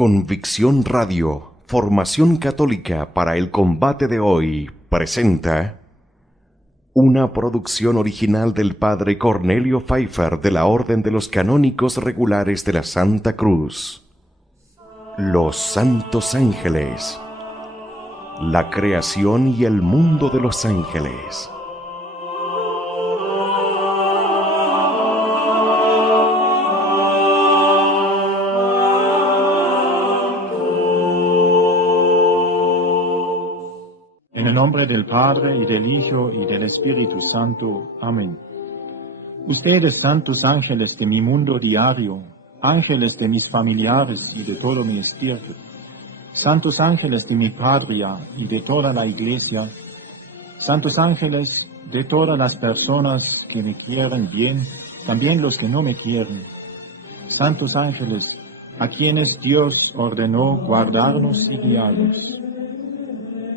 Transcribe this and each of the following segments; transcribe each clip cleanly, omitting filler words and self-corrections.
Convicción Radio, formación católica para el combate de hoy, presenta una producción original del Padre Cornelio Pfeiffer de la Orden de los Canónicos Regulares de la Santa Cruz. Los Santos Ángeles. La creación y el mundo de los ángeles. En el nombre del Padre, y del Hijo, y del Espíritu Santo. Amén. Ustedes, santos ángeles de mi mundo diario, ángeles de mis familiares y de todo mi espíritu, santos ángeles de mi patria y de toda la Iglesia, santos ángeles de todas las personas que me quieren bien, también los que no me quieren, santos ángeles a quienes Dios ordenó guardarnos y guiarnos.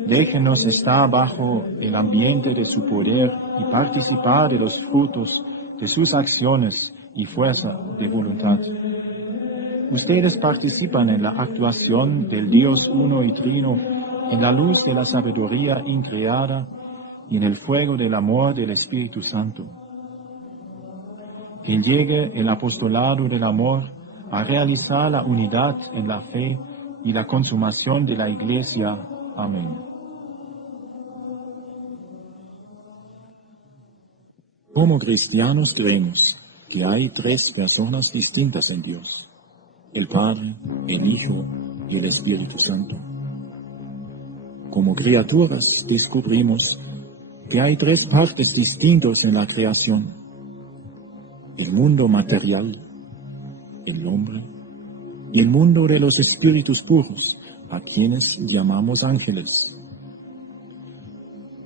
Déjenos estar bajo el ambiente de su poder y participar de los frutos de sus acciones y fuerza de voluntad. Ustedes participan en la actuación del Dios uno y trino, en la luz de la sabiduría increada y en el fuego del amor del Espíritu Santo. Que llegue el apostolado del amor a realizar la unidad en la fe y la consumación de la Iglesia. Amén. Como cristianos creemos que hay tres personas distintas en Dios: el Padre, el Hijo y el Espíritu Santo. Como criaturas descubrimos que hay tres partes distintas en la creación: el mundo material, el hombre, y el mundo de los espíritus puros, a quienes llamamos ángeles.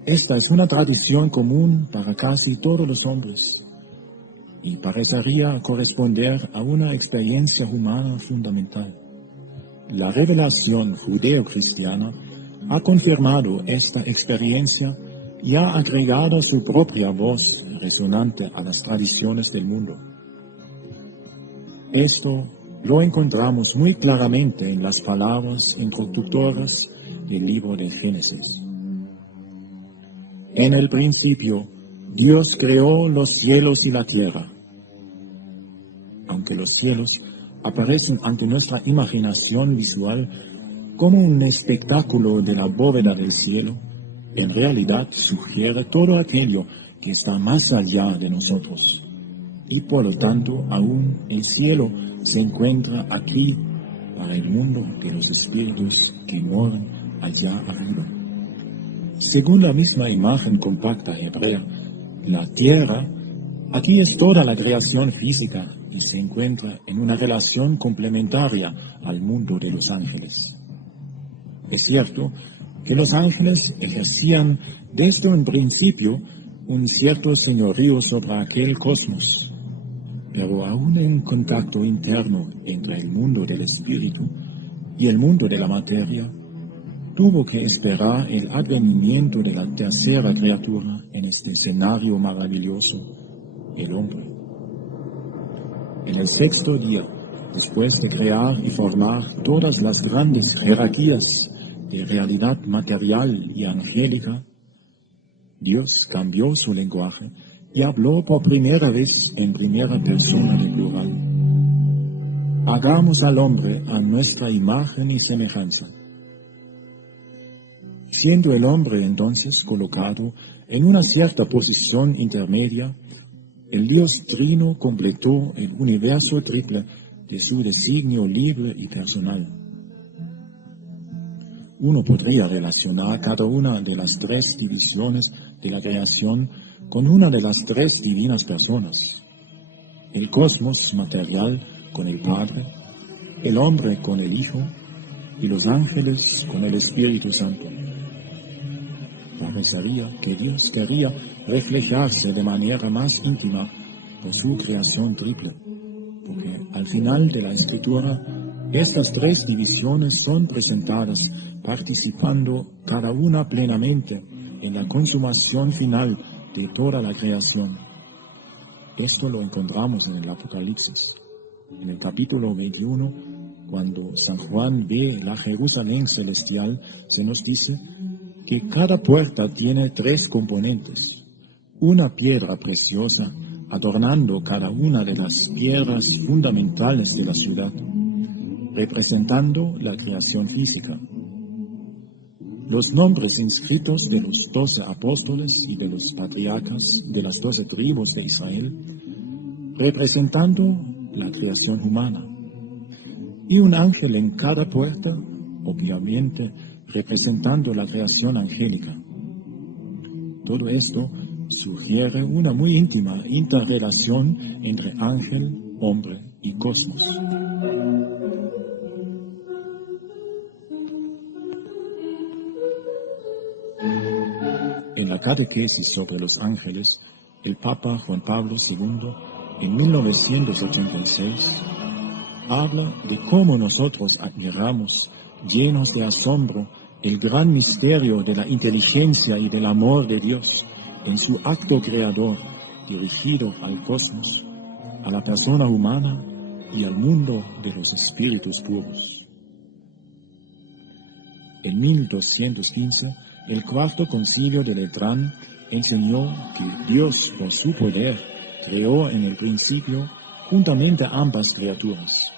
Esta es una tradición común para casi todos los hombres y parecería corresponder a una experiencia humana fundamental. La revelación judeo-cristiana ha confirmado esta experiencia y ha agregado su propia voz resonante a las tradiciones del mundo. Esto lo encontramos muy claramente en las palabras introductoras del libro de Génesis. En el principio, Dios creó los cielos y la tierra. Aunque los cielos aparecen ante nuestra imaginación visual como un espectáculo de la bóveda del cielo, en realidad sugiere todo aquello que está más allá de nosotros. Y por lo tanto, aún el cielo se encuentra aquí para el mundo de los espíritus que moran allá arriba. Según la misma imagen compacta hebrea, la tierra aquí es toda la creación física y se encuentra en una relación complementaria al mundo de los ángeles. Es cierto que los ángeles ejercían desde un principio un cierto señorío sobre aquel cosmos, pero aún en contacto interno entre el mundo del espíritu y el mundo de la materia, tuvo que esperar el advenimiento de la tercera criatura en este escenario maravilloso, el hombre. En el sexto día, después de crear y formar todas las grandes jerarquías de realidad material y angélica, Dios cambió su lenguaje y habló por primera vez en primera persona de plural. Hagamos al hombre a nuestra imagen y semejanza. Siendo el hombre entonces colocado en una cierta posición intermedia, el Dios Trino completó el universo triple de su designio libre y personal. Uno podría relacionar cada una de las tres divisiones de la creación con una de las tres divinas personas: el cosmos material con el Padre, el hombre con el Hijo y los ángeles con el Espíritu Santo. Parecería que Dios quería reflejarse de manera más íntima por su creación triple, porque al final de la Escritura estas tres divisiones son presentadas participando cada una plenamente en la consumación final de toda la creación. Esto lo encontramos en el Apocalipsis. En el capítulo 21 Cuando San Juan ve la Jerusalén celestial, se nos dice que cada puerta tiene 3 componentes. Una piedra preciosa adornando cada una de las piedras fundamentales de la ciudad, representando la creación física. Los nombres inscritos de los 12 apóstoles y de los patriarcas de las 12 tribus de Israel, representando la creación humana. Y un ángel en cada puerta, obviamente representando la creación angélica. Todo esto sugiere una muy íntima interrelación entre ángel, hombre y cosmos. En la catequesis sobre los ángeles, el Papa Juan Pablo II, en 1986, habla de cómo nosotros admiramos, llenos de asombro, el gran misterio de la inteligencia y del amor de Dios en su acto creador dirigido al cosmos, a la persona humana y al mundo de los espíritus puros. En 1215, el Cuarto Concilio de Letrán enseñó que Dios, por su poder, creó en el principio juntamente ambas criaturas,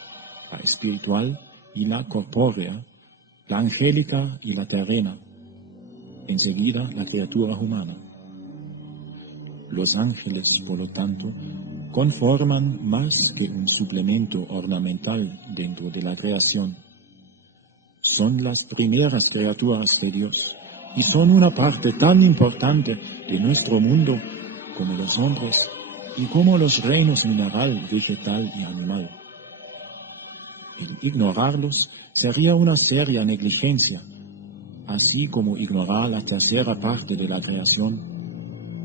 la espiritual y la corpórea, la angélica y la terrena, enseguida la criatura humana. Los ángeles, por lo tanto, conforman más que un suplemento ornamental dentro de la creación. Son las primeras criaturas de Dios y son una parte tan importante de nuestro mundo como los hombres y como los reinos mineral, vegetal y animal. El ignorarlos sería una seria negligencia, así como ignorar la tercera parte de la creación,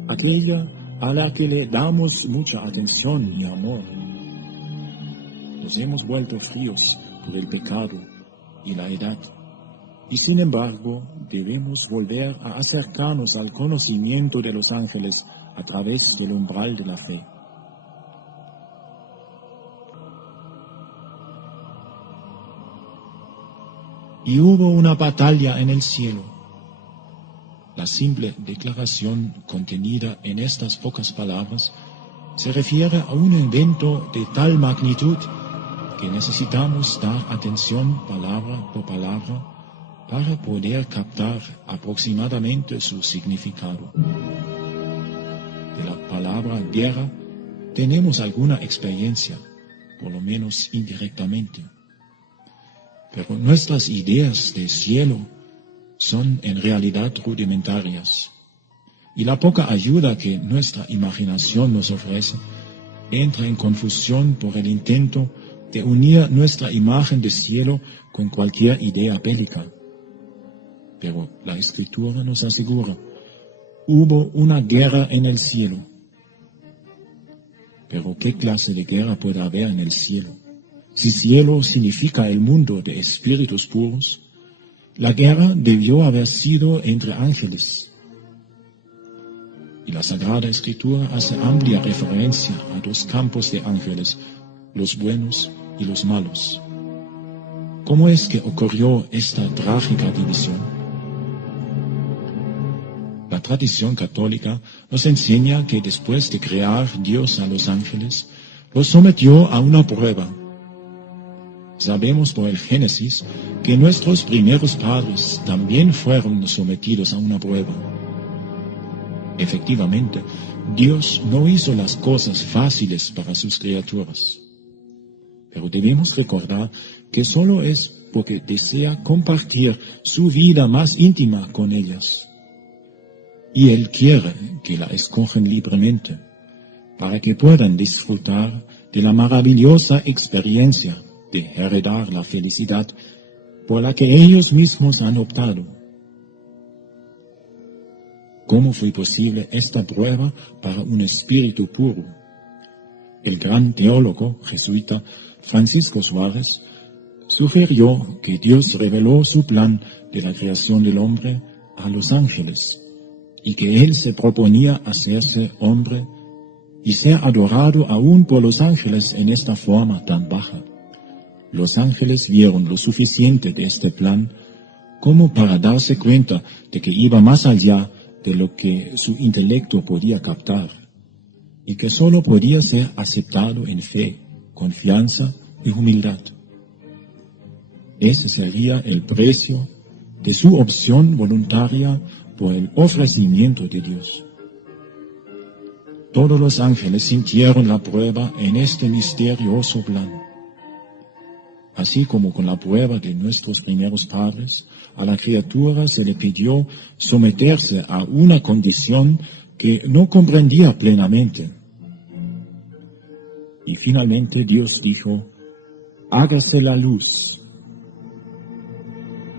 aquella a la que le damos mucha atención y amor. Nos hemos vuelto fríos por el pecado y la edad, y sin embargo debemos volver a acercarnos al conocimiento de los ángeles a través del umbral de la fe. Y hubo una batalla en el cielo. La simple declaración contenida en estas pocas palabras se refiere a un evento de tal magnitud que necesitamos dar atención palabra por palabra para poder captar aproximadamente su significado. De la palabra guerra tenemos alguna experiencia, por lo menos indirectamente. Pero nuestras ideas de cielo son en realidad rudimentarias, y la poca ayuda que nuestra imaginación nos ofrece entra en confusión por el intento de unir nuestra imagen de cielo con cualquier idea bélica. Pero la Escritura nos asegura, hubo una guerra en el cielo. Pero ¿qué clase de guerra puede haber en el cielo? Si cielo significa el mundo de espíritus puros, la guerra debió haber sido entre ángeles. Y la Sagrada Escritura hace amplia referencia a 2 campos de ángeles, los buenos y los malos. ¿Cómo es que ocurrió esta trágica división? La tradición católica nos enseña que después de crear Dios a los ángeles, los sometió a una prueba. Sabemos por el Génesis que nuestros primeros padres también fueron sometidos a una prueba. Efectivamente, Dios no hizo las cosas fáciles para sus criaturas. Pero debemos recordar que solo es porque desea compartir su vida más íntima con ellas. Y Él quiere que la escojan libremente, para que puedan disfrutar de la maravillosa experiencia de heredar la felicidad por la que ellos mismos han optado. ¿Cómo fue posible esta prueba para un espíritu puro? El gran teólogo jesuita Francisco Suárez sugirió que Dios reveló su plan de la creación del hombre a los ángeles y que Él se proponía hacerse hombre y ser adorado aún por los ángeles en esta forma tan baja. Los ángeles vieron lo suficiente de este plan como para darse cuenta de que iba más allá de lo que su intelecto podía captar, y que sólo podía ser aceptado en fe, confianza y humildad. Ese sería el precio de su opción voluntaria por el ofrecimiento de Dios. Todos los ángeles sintieron la prueba en este misterioso plan. Así como con la prueba de nuestros primeros padres, a la criatura se le pidió someterse a una condición que no comprendía plenamente. Y finalmente Dios dijo, hágase la luz.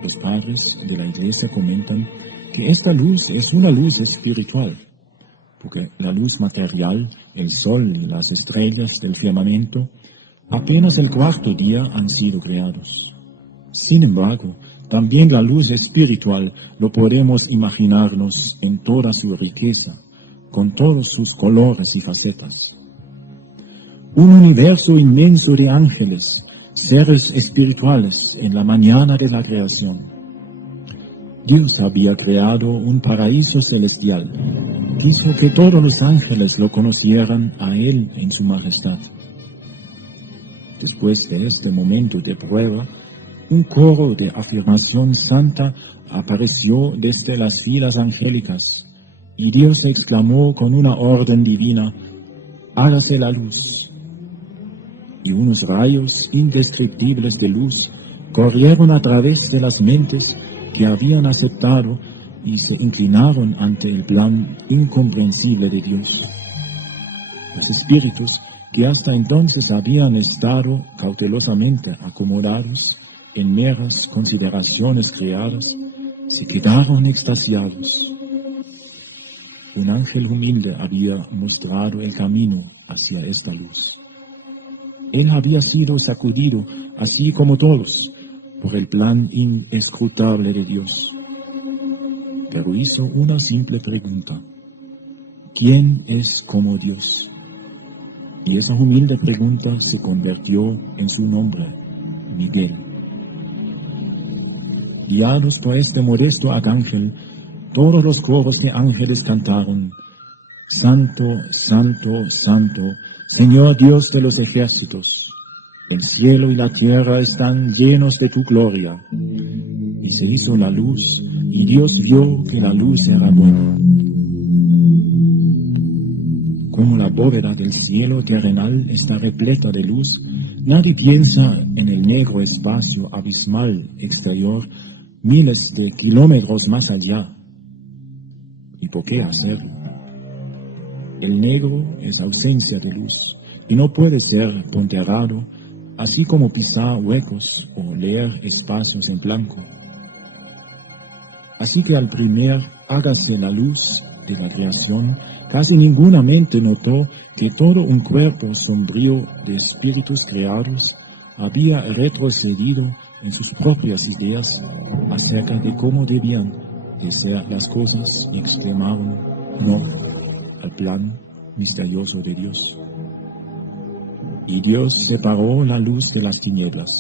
Los padres de la iglesia comentan que esta luz es una luz espiritual, porque la luz material, el sol, las estrellas del firmamento, apenas el cuarto día han sido creados. Sin embargo, también la luz espiritual lo podemos imaginarnos en toda su riqueza, con todos sus colores y facetas. Un universo inmenso de ángeles, seres espirituales en la mañana de la creación. Dios había creado un paraíso celestial. Quiso que todos los ángeles lo conocieran a Él en su majestad. Después de este momento de prueba, un coro de afirmación santa apareció desde las filas angélicas, y Dios exclamó con una orden divina, hágase la luz. Y unos rayos indescriptibles de luz corrieron a través de las mentes que habían aceptado y se inclinaron ante el plan incomprensible de Dios. Los espíritus que hasta entonces habían estado cautelosamente acomodados en meras consideraciones creadas, se quedaron extasiados. Un ángel humilde había mostrado el camino hacia esta luz. Él había sido sacudido, así como todos, por el plan inescrutable de Dios. Pero hizo una simple pregunta: ¿quién es como Dios? Y esa humilde pregunta se convirtió en su nombre, Miguel. Guiados por este modesto arcángel, todos los coros de ángeles cantaron: Santo, Santo, Santo, Señor Dios de los ejércitos, el cielo y la tierra están llenos de tu gloria. Y se hizo la luz, y Dios vio que la luz era buena. Como la bóveda del cielo terrenal está repleta de luz, nadie piensa en el negro espacio abismal exterior, miles de kilómetros más allá. ¿Y por qué hacerlo? El negro es ausencia de luz y no puede ser ponderado, así como pisar huecos o leer espacios en blanco. Así que al primer hágase la luz de la creación, casi ninguna mente notó que todo un cuerpo sombrío de espíritus creados había retrocedido en sus propias ideas acerca de cómo debían de ser las cosas y exclamaron no al plan misterioso de Dios. Y Dios separó la luz de las tinieblas.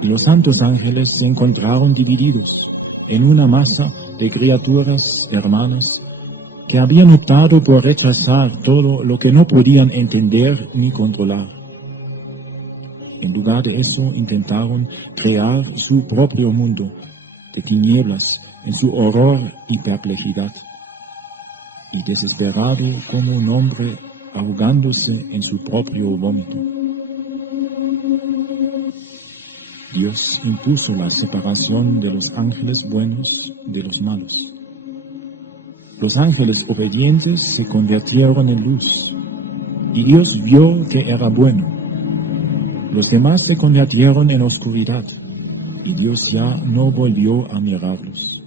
Y los santos ángeles se encontraron divididos en una masa de criaturas hermanas que habían optado por rechazar todo lo que no podían entender ni controlar. En lugar de eso, intentaron crear su propio mundo de tinieblas en su horror y perplejidad. Y desesperado como un hombre ahogándose en su propio vómito. Dios impuso la separación de los ángeles buenos de los malos. Los ángeles obedientes se convirtieron en luz, y Dios vio que era bueno. Los demás se convirtieron en oscuridad, y Dios ya no volvió a mirarlos.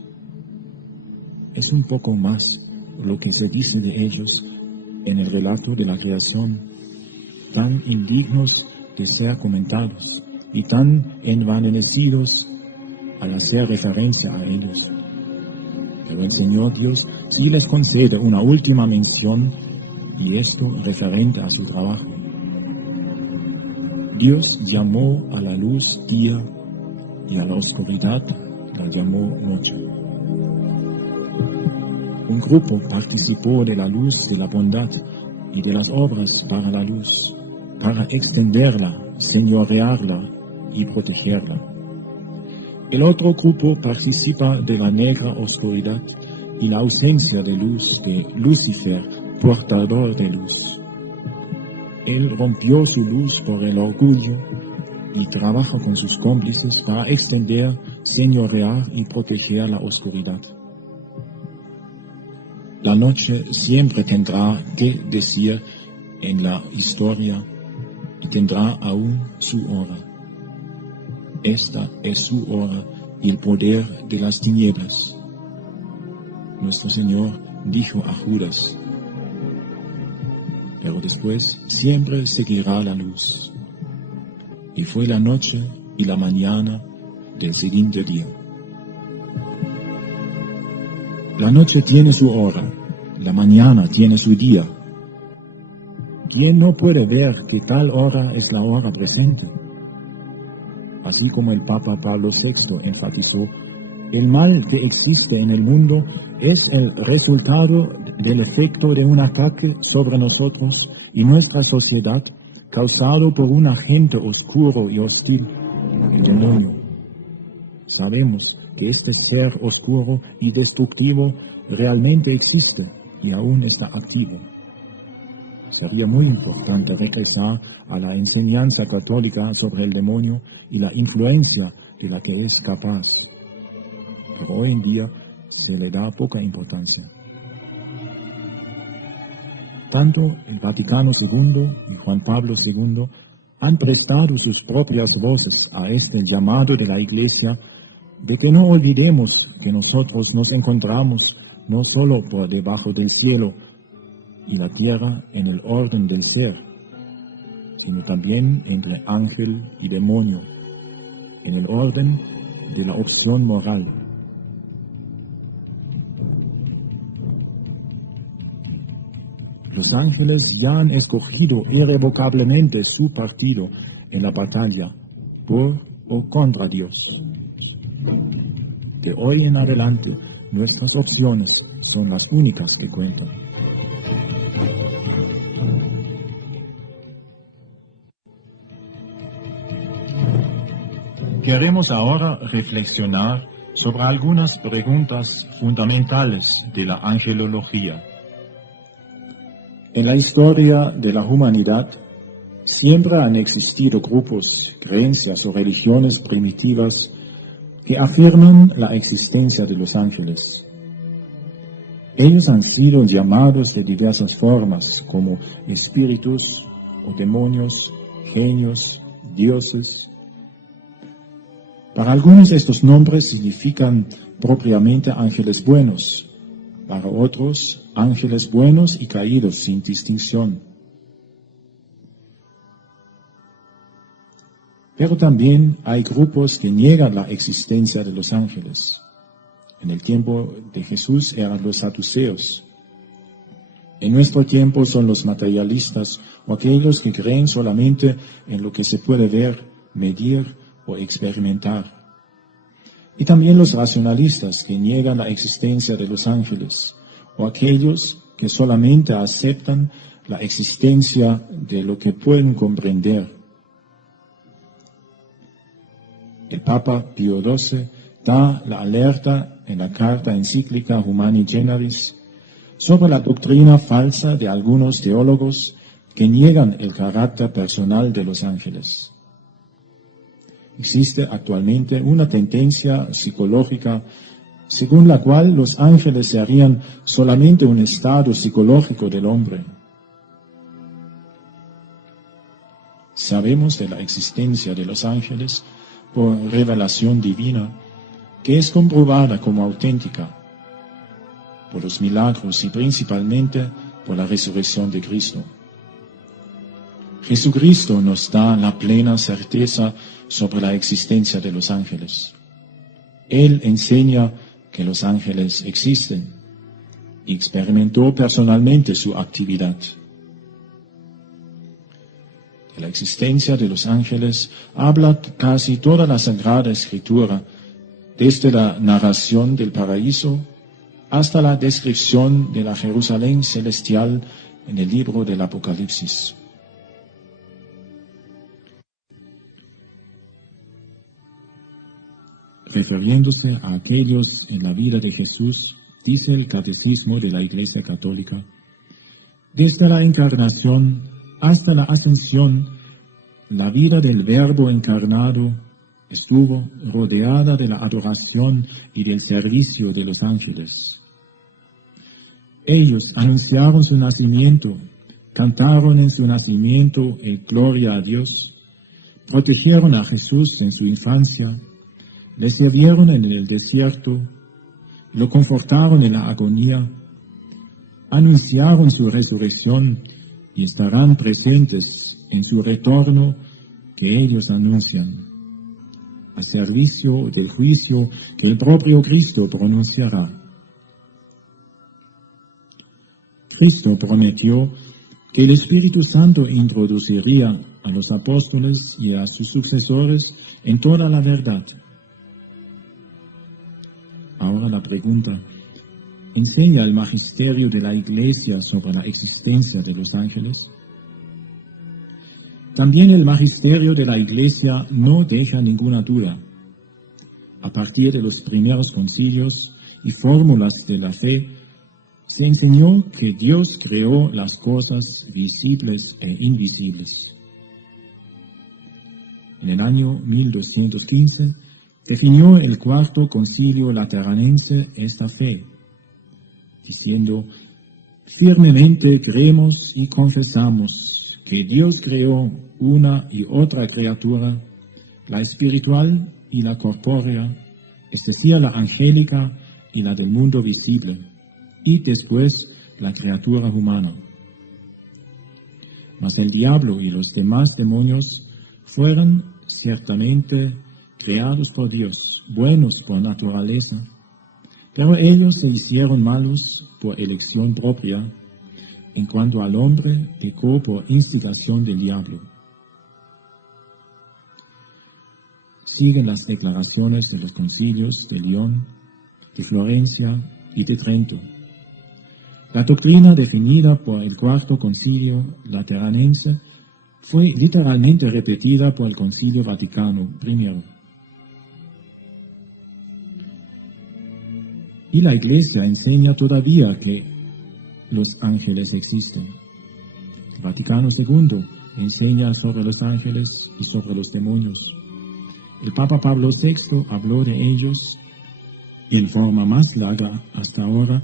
Es un poco más lo que se dice de ellos en el relato de la creación, tan indignos de ser comentados y tan envanecidos al hacer referencia a ellos. Pero el Señor Dios sí les concede una última mención, y esto referente a su trabajo. Dios llamó a la luz día y a la oscuridad la llamó noche. Un grupo participó de la luz de la bondad y de las obras para la luz, para extenderla, señorearla y protegerla. El otro grupo participa de la negra oscuridad y la ausencia de luz de Lucifer, portador de luz. Él rompió su luz por el orgullo y trabaja con sus cómplices para extender, señorear y proteger la oscuridad. La noche siempre tendrá que decir en la historia y tendrá aún su hora. Esta es su hora y el poder de las tinieblas. Nuestro Señor dijo a Judas, pero después siempre seguirá la luz. Y fue la noche y la mañana del siguiente día. La noche tiene su hora, la mañana tiene su día. ¿Quién no puede ver que tal hora es la hora presente? Así como el Papa Pablo VI enfatizó, el mal que existe en el mundo es el resultado del efecto de un ataque sobre nosotros y nuestra sociedad causado por un agente oscuro y hostil, el demonio. Sabemos que este ser oscuro y destructivo realmente existe y aún está activo. Sería muy importante regresar a la enseñanza católica sobre el demonio y la influencia de la que es capaz. Pero hoy en día se le da poca importancia. Tanto el Vaticano II y Juan Pablo II han prestado sus propias voces a este llamado de la Iglesia de que no olvidemos que nosotros nos encontramos no solo por debajo del cielo y la tierra en el orden del ser, sino también entre ángel y demonio, en el orden de la opción moral. Los ángeles ya han escogido irrevocablemente su partido en la batalla, por o contra Dios. De hoy en adelante, nuestras opciones son las únicas que cuentan. Queremos ahora reflexionar sobre algunas preguntas fundamentales de la angelología. En la historia de la humanidad siempre han existido grupos, creencias o religiones primitivas que afirman la existencia de los ángeles. Ellos han sido llamados de diversas formas, como espíritus o demonios, genios, dioses. Para algunos estos nombres significan propiamente ángeles buenos, para otros ángeles buenos y caídos sin distinción. Pero también hay grupos que niegan la existencia de los ángeles. En el tiempo de Jesús eran los saduceos. En nuestro tiempo son los materialistas o aquellos que creen solamente en lo que se puede ver, medir o experimentar. Y también los racionalistas que niegan la existencia de los ángeles o aquellos que solamente aceptan la existencia de lo que pueden comprender. El Papa Pío XII da la alerta en la carta encíclica Humani Generis sobre la doctrina falsa de algunos teólogos que niegan el carácter personal de los ángeles. Existe actualmente una tendencia psicológica según la cual los ángeles serían solamente un estado psicológico del hombre. Sabemos de la existencia de los ángeles por revelación divina, que es comprobada como auténtica por los milagros y principalmente por la resurrección de Cristo. Jesucristo nos da la plena certeza sobre la existencia de los ángeles. Él enseña que los ángeles existen y experimentó personalmente su actividad. De De la existencia de los ángeles habla casi toda la Sagrada Escritura, desde la narración del paraíso hasta la descripción de la Jerusalén celestial en el libro del Apocalipsis. Refiriéndose a aquellos en la vida de Jesús, dice el Catecismo de la Iglesia Católica: desde la encarnación hasta la ascensión, la vida del Verbo encarnado estuvo rodeada de la adoración y del servicio de los ángeles. Ellos anunciaron su nacimiento, cantaron en su nacimiento el gloria a Dios, protegieron a Jesús en su infancia, le sirvieron en el desierto, lo confortaron en la agonía, anunciaron su resurrección y estarán presentes en su retorno que ellos anuncian, a servicio del juicio que el propio Cristo pronunciará. Cristo prometió que el Espíritu Santo introduciría a los apóstoles y a sus sucesores en toda la verdad. Ahora la pregunta: ¿enseña el magisterio de la Iglesia sobre la existencia de los ángeles? También el magisterio de la Iglesia no deja ninguna duda. A partir de los primeros concilios y fórmulas de la fe, se enseñó que Dios creó las cosas visibles e invisibles. En el año 1215 definió el Cuarto Concilio Lateranense esta fe, diciendo: firmemente creemos y confesamos que Dios creó una y otra criatura, la espiritual y la corpórea, es decir, la angélica y la del mundo visible, y después la criatura humana. Mas el diablo y los demás demonios fueron ciertamente creados por Dios, buenos por naturaleza, pero ellos se hicieron malos por elección propia, en cuanto al hombre pecó por instigación del diablo. Siguen las declaraciones de los concilios de León, de Florencia y de Trento. La doctrina definida por el Cuarto Concilio Lateranense fue literalmente repetida por el Concilio Vaticano I. Y la Iglesia enseña todavía que los ángeles existen. El Vaticano II enseña sobre los ángeles y sobre los demonios. El Papa Pablo VI habló de ellos en forma más larga hasta ahora.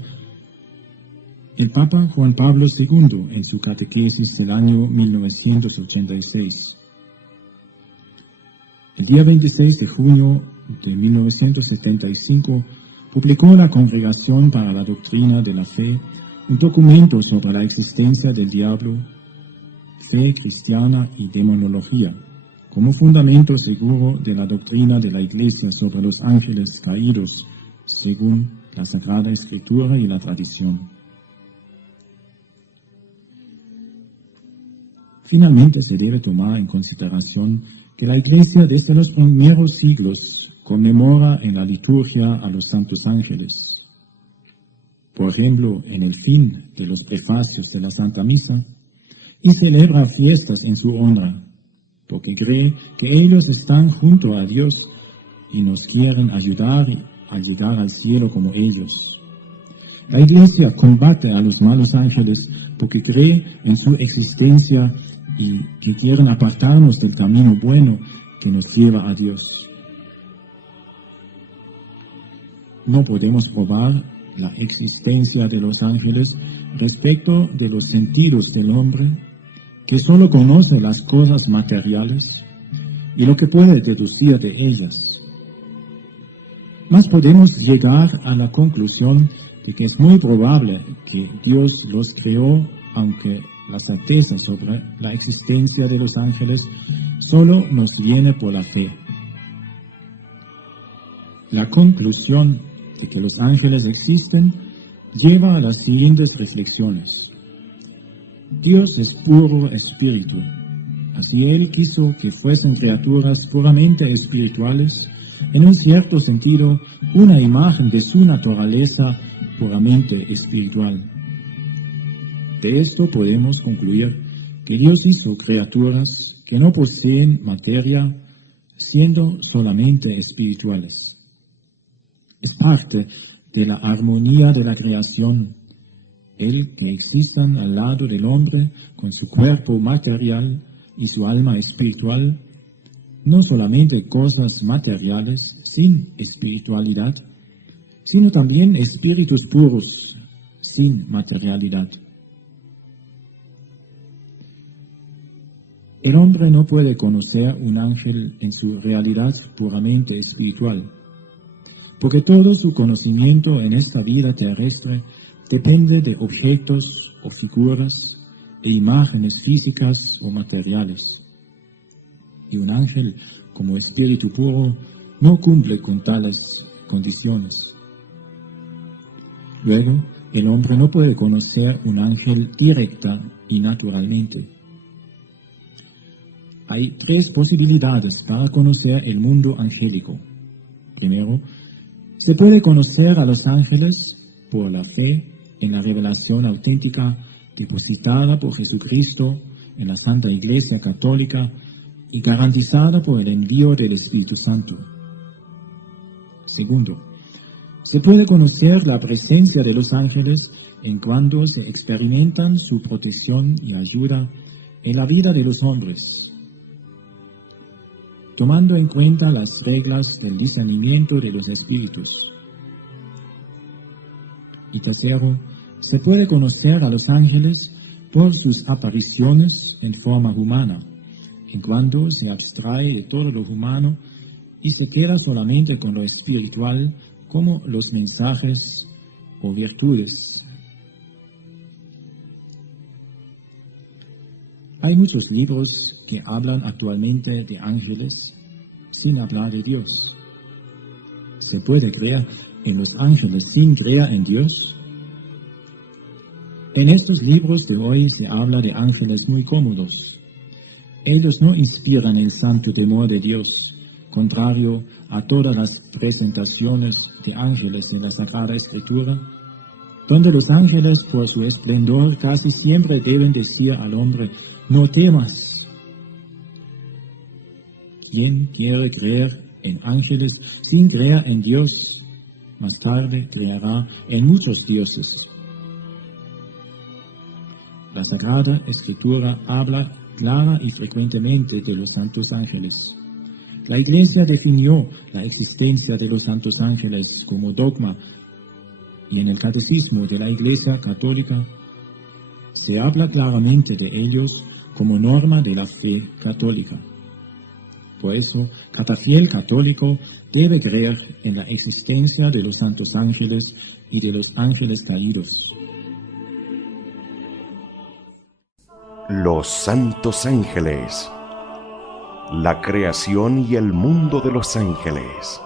El Papa Juan Pablo II en su catequesis del año 1986. El día 26 de junio de 1975 publicó la Congregación para la Doctrina de la Fe un documento sobre la existencia del diablo, fe cristiana y demonología, como fundamento seguro de la doctrina de la Iglesia sobre los ángeles caídos, según la Sagrada Escritura y la tradición. Finalmente se debe tomar en consideración que la Iglesia desde los primeros siglos conmemora en la liturgia a los santos ángeles. Por ejemplo, en el fin de los prefacios de la Santa Misa, y celebra fiestas en su honra, porque cree que ellos están junto a Dios y nos quieren ayudar a llegar al cielo como ellos. La Iglesia combate a los malos ángeles porque cree en su existencia y que quieren apartarnos del camino bueno que nos lleva a Dios. No podemos probar la existencia de los ángeles respecto de los sentidos del hombre, que solo conoce las cosas materiales y lo que puede deducir de ellas. Mas podemos llegar a la conclusión de que es muy probable que Dios los creó, aunque la certeza sobre la existencia de los ángeles solo nos viene por la fe. La conclusión de que los ángeles existen lleva a las siguientes reflexiones. Dios es puro espíritu, Así Él quiso que fuesen criaturas puramente espirituales, en un cierto sentido, una imagen de su naturaleza puramente espiritual. De esto podemos concluir que Dios hizo criaturas que no poseen materia, siendo solamente espirituales. Es parte de la armonía de la creación, el que existan al lado del hombre con su cuerpo material y su alma espiritual, no solamente cosas materiales sin espiritualidad, sino también espíritus puros sin materialidad. El hombre no puede conocer un ángel en su realidad puramente espiritual, porque todo su conocimiento en esta vida terrestre depende de objetos o figuras e imágenes físicas o materiales. Y un ángel, como espíritu puro, no cumple con tales condiciones. Luego, el hombre no puede conocer un ángel directa y naturalmente. Hay tres posibilidades para conocer el mundo angélico. Primero, se puede conocer a los ángeles por la fe en la revelación auténtica depositada por Jesucristo en la Santa Iglesia Católica y garantizada por el envío del Espíritu Santo. Segundo, se puede conocer la presencia de los ángeles en cuanto se experimentan su protección y ayuda en la vida de los hombres, tomando en cuenta las reglas del discernimiento de los espíritus. Y tercero, se puede conocer a los ángeles por sus apariciones en forma humana, en cuanto se abstrae de todo lo humano y se queda solamente con lo espiritual, como los mensajes o virtudes. Hay muchos libros que hablan actualmente de ángeles sin hablar de Dios. ¿Se puede creer en los ángeles sin creer en Dios? En estos libros de hoy se habla de ángeles muy cómodos. Ellos no inspiran el santo temor de Dios, contrario a todas las presentaciones de ángeles en la Sagrada Escritura, donde los ángeles por su esplendor casi siempre deben decir al hombre: no temas. ¿Quién quiere creer en ángeles sin creer en Dios? Más tarde creerá en muchos dioses. La Sagrada Escritura habla clara y frecuentemente de los santos ángeles. La Iglesia definió la existencia de los santos ángeles como dogma, y en el Catecismo de la Iglesia Católica se habla claramente de ellos como norma de la fe católica. Por eso, cada fiel católico debe creer en la existencia de los santos ángeles y de los ángeles caídos. Los santos ángeles. La creación y el mundo de los ángeles.